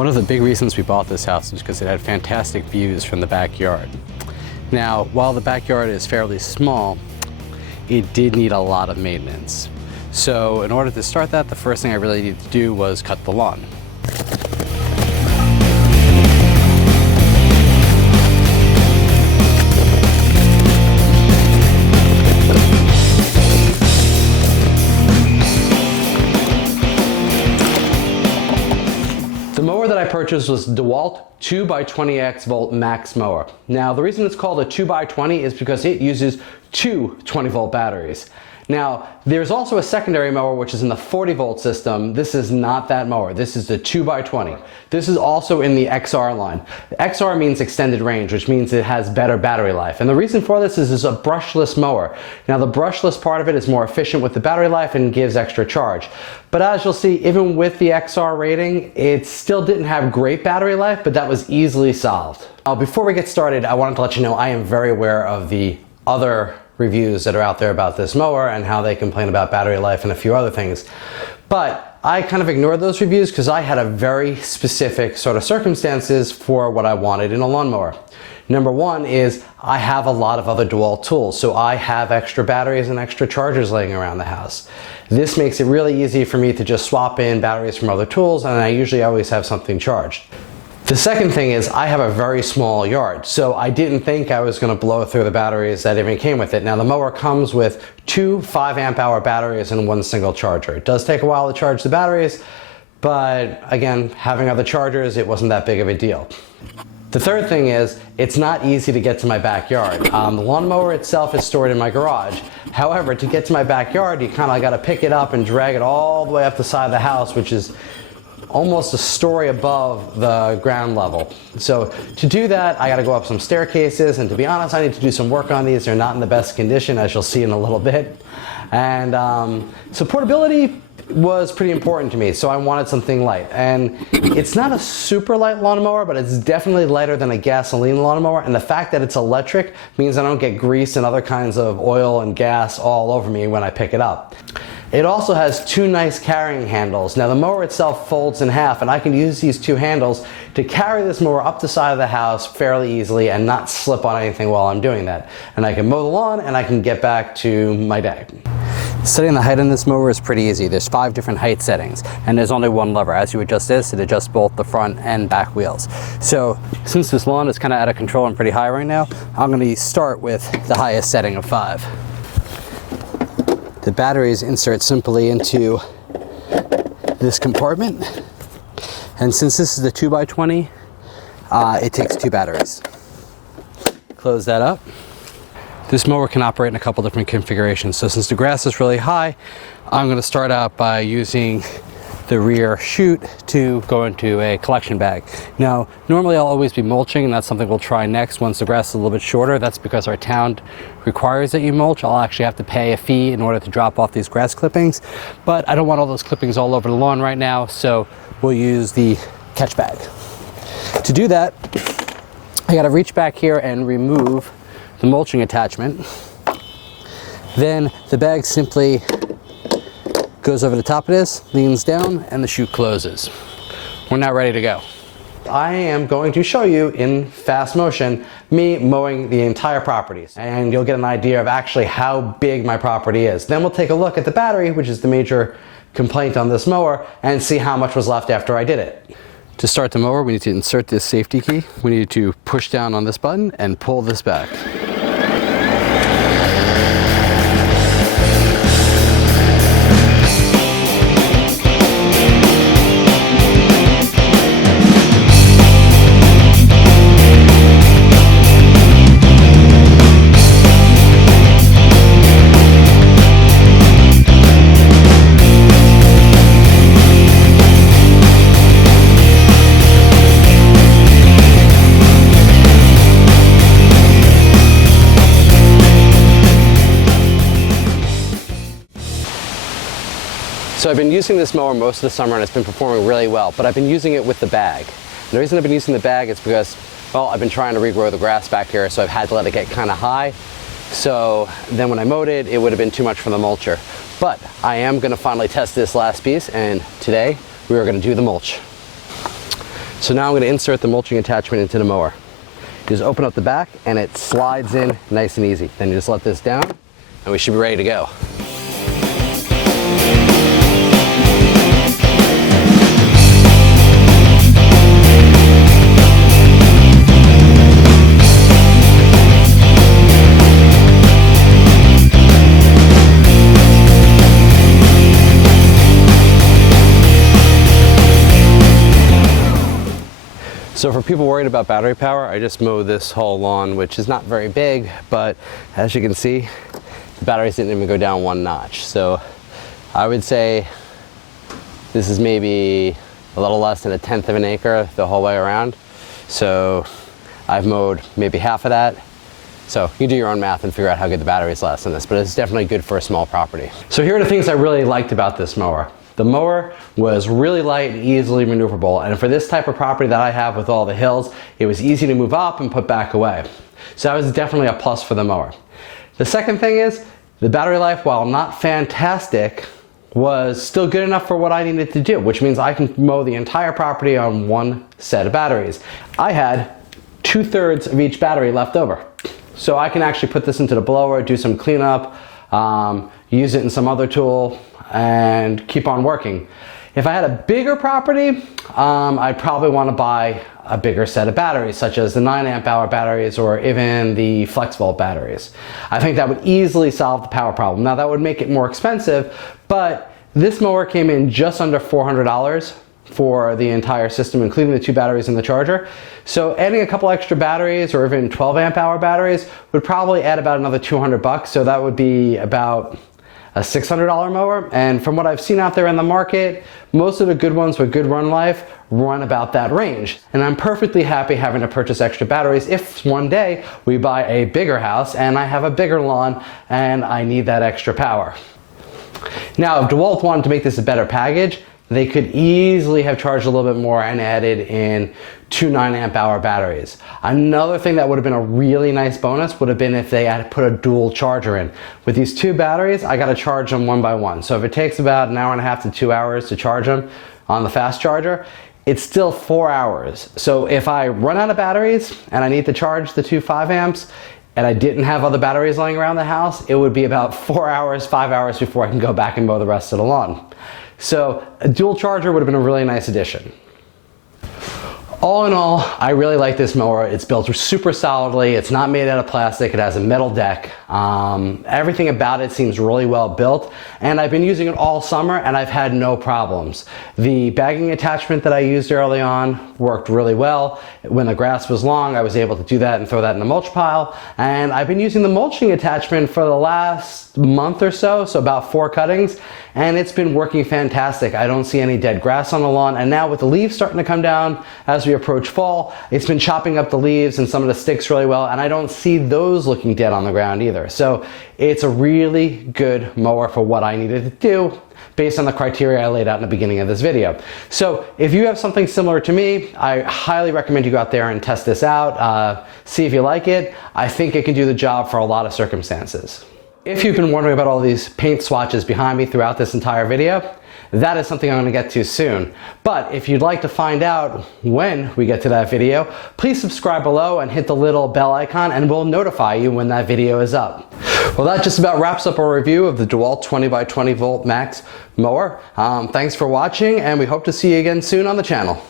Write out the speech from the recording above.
One of the big reasons we bought this house is because it had fantastic views from the backyard. Now, while the backyard is fairly small, it did need a lot of maintenance. So in order to start that, the first thing I really needed to do was cut the lawn. The mower that I purchased was DeWalt 2x20X volt max mower. Now the reason it's called a 2x20 is because it uses two 20-volt batteries. Now there's also a secondary mower which is in the 40-volt system. This is not that mower. This is the 2x20. This is also in the XR line. XR means extended range, which means it has better battery life. And the reason for this is it's a brushless mower. Now the brushless part of it is more efficient with the battery life and gives extra charge. But as you'll see, even with the XR rating, it still didn't have great battery life, but that was easily solved. Now, before we get started, I wanted to let you know I am very aware of the other reviews that are out there about this mower and how they complain about battery life and a few other things. But I kind of ignored those reviews because I had a very specific sort of circumstances for what I wanted in a lawnmower. Number one is I have a lot of other DeWalt tools, so I have extra batteries and extra chargers laying around the house. This makes it really easy for me to just swap in batteries from other tools, and I usually always have something charged. The second thing is I have a very small yard, so I didn't think I was going to blow through the batteries that even came with it. Now the mower comes with two 5-amp-hour batteries and one single charger. It does take a while to charge the batteries, but again, having other chargers, it wasn't that big of a deal. The third thing is, it's not easy to get to my backyard. The lawnmower itself is stored in my garage. However, to get to my backyard, you kind of got to pick it up and drag it all the way up the side of the house, which is almost a story above the ground level. So to do that, I got to go up some staircases, and to be honest, I need to do some work on these. They're not in the best condition, as you'll see in a little bit. And so portability was pretty important to me, so I wanted something light. And it's not a super light lawnmower, but it's definitely lighter than a gasoline lawnmower, and the fact that it's electric means I don't get grease and other kinds of oil and gas all over me when I pick it up. It also has two nice carrying handles. Now the mower itself folds in half, and I can use these two handles to carry this mower up the side of the house fairly easily and not slip on anything while I'm doing that. And I can mow the lawn and I can get back to my day. Setting the height on this mower is pretty easy. There's 5 different height settings, and there's only one lever. As you adjust this, it adjusts both the front and back wheels. So since this lawn is kind of out of control and pretty high right now, I'm going to start with the highest setting of 5. The batteries insert simply into this compartment, and since this is the 2x20, it takes 2 batteries. Close that up. This mower can operate in a couple different configurations. So since the grass is really high, I'm going to start out by using the rear chute to go into a collection bag. Now, normally I'll always be mulching, and that's something we'll try next once the grass is a little bit shorter. That's because our town requires that you mulch. I'll actually have to pay a fee in order to drop off these grass clippings, but I don't want all those clippings all over the lawn right now, so we'll use the catch bag. To do that, I gotta reach back here and remove the mulching attachment. Then the bag simply goes over the top of this, leans down, and the chute closes. We're now ready to go. I am going to show you in fast motion me mowing the entire property, and you'll get an idea of actually how big my property is. Then we'll take a look at the battery, which is the major complaint on this mower, and see how much was left after I did it. To start the mower, we need to insert this safety key. We need to push down on this button and pull this back. So I've been using this mower most of the summer, and it's been performing really well, but I've been using it with the bag. And the reason I've been using the bag is because, well, I've been trying to regrow the grass back here, so I've had to let it get kind of high. So then when I mowed it, it would have been too much for the mulcher. But I am going to finally test this last piece, and today we are going to do the mulch. So now I'm going to insert the mulching attachment into the mower. You just open up the back and it slides in nice and easy. Then you just let this down and we should be ready to go. So for people worried about battery power, I just mow this whole lawn, which is not very big, but as you can see, the batteries didn't even go down one notch. So I would say this is maybe a little less than 1/10 of an acre the whole way around. So I've mowed maybe half of that. So you can do your own math and figure out how good the batteries last on this, but it's definitely good for a small property. So here are the things I really liked about this mower. The mower was really light and easily maneuverable, and for this type of property that I have with all the hills, it was easy to move up and put back away. So that was definitely a plus for the mower. The second thing is, the battery life, while not fantastic, was still good enough for what I needed to do, which means I can mow the entire property on one set of batteries. I had 2/3 of each battery left over. So I can actually put this into the blower, do some cleanup, use it in some other tool, and keep on working. If I had a bigger property, I'd probably want to buy a bigger set of batteries, such as the 9 amp-hour batteries or even the flex volt batteries. I think that would easily solve the power problem. Now that would make it more expensive, but this mower came in just under $400 for the entire system, including the 2 batteries and the charger. So adding a couple extra batteries or even 12 amp-hour batteries would probably add about another $200. So that would be about a $600 mower, and from what I've seen out there in the market, most of the good ones with good run life run about that range. And I'm perfectly happy having to purchase extra batteries if one day we buy a bigger house and I have a bigger lawn and I need that extra power. Now, if DeWalt wanted to make this a better package, they could easily have charged a little bit more and added in 2 9 amp-hour batteries. Another thing that would have been a really nice bonus would have been if they had put a dual charger in. With these 2 batteries, I gotta charge them one by one. So if it takes about an hour and a half to 2 hours to charge them on the fast charger, it's still 4 hours. So if I run out of batteries and I need to charge the 2 5 amps, and I didn't have other batteries laying around the house, it would be about 4 hours, 5 hours before I can go back and mow the rest of the lawn. So a dual charger would have been a really nice addition. All in all, I really like this mower. It's built super solidly. It's not made out of plastic. It has a metal deck. Everything about it seems really well built, and I've been using it all summer and I've had no problems. The bagging attachment that I used early on worked really well. When the grass was long, I was able to do that and throw that in the mulch pile, and I've been using the mulching attachment for the last month or so, so about 4 cuttings, and it's been working fantastic. I don't see any dead grass on the lawn, and now with the leaves starting to come down as we approach fall, it's been chopping up the leaves and some of the sticks really well, and I don't see those looking dead on the ground either. So it's a really good mower for what I needed to do based on the criteria I laid out in the beginning of this video. So if you have something similar to me, I highly recommend you go out there and test this out, see if you like it. I think it can do the job for a lot of circumstances. If you've been wondering about all these paint swatches behind me throughout this entire video, that is something I'm going to get to soon. But if you'd like to find out when we get to that video, please subscribe below and hit the little bell icon and we'll notify you when that video is up. Well, that just about wraps up our review of the DeWalt 20x20 volt Max mower. Thanks for watching, and we hope to see you again soon on the channel.